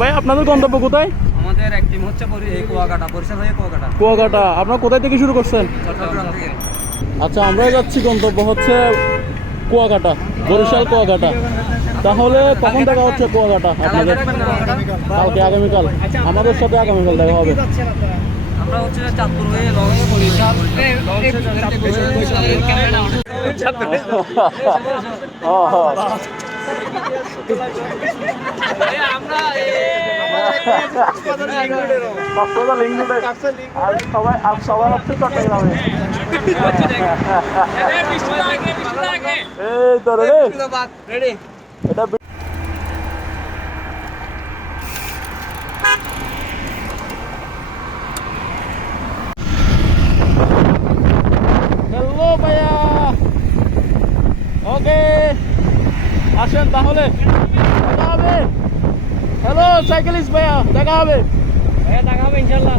ভাই আপনাদের গন্তব্য কোথায়? আমাদের এক টিম হচ্ছে কুয়াকাটা, বরিশাল হয়ে কুয়াকাটা। কুয়াকাটা। আপনার কোথায় থেকে শুরু করছেন? চট্টগ্রাম থেকে। আচ্ছা, আমরা যাচ্ছি, গন্তব্য হচ্ছে কুয়াকাটা, বরিশাল কুয়াকাটা। তাহলে কখন দেখা হচ্ছে কুয়াকাটা আপনাদের? কালকে, আগামীকাল আমাদের সাথে আগামীকাল দেখা হবে। আমরা হচ্ছে চাঁদপুর হয়ে লঞ্চ বরিশাল। সবাই হচ্ছে চট্টগ্রামে। এই তো রে, এটা হ্যালো ভাইয়া, ওকে আসেন তাহলে, দেখা হবে। হ্যালো সাইকেলিস্ট ভাইয়া, দেখা হবে। দেখা হবে ইনশাল্লাহ।